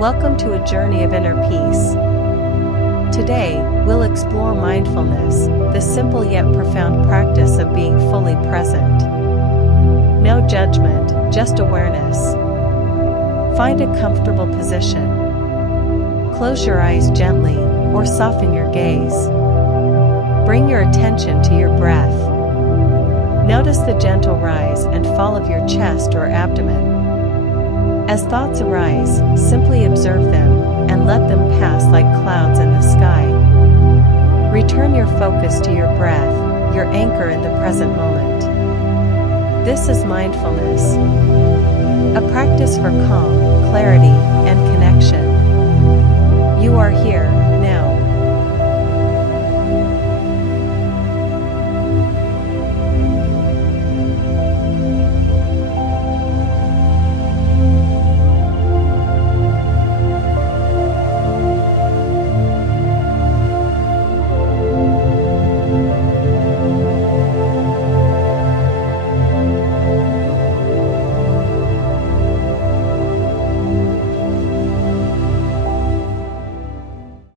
Welcome to a journey of inner peace. Today, we'll explore mindfulness, the simple yet profound practice of being fully present. No judgment, just awareness. Find a comfortable position. Close your eyes gently, or soften your gaze. Bring your attention to your breath. Notice the gentle rise and fall of your chest or abdomen. As thoughts arise, simply observe them, and let them pass like clouds in the sky. Return your focus to your breath, your anchor in the present moment. This is mindfulness, a practice for calm, clarity, and connection. You are here,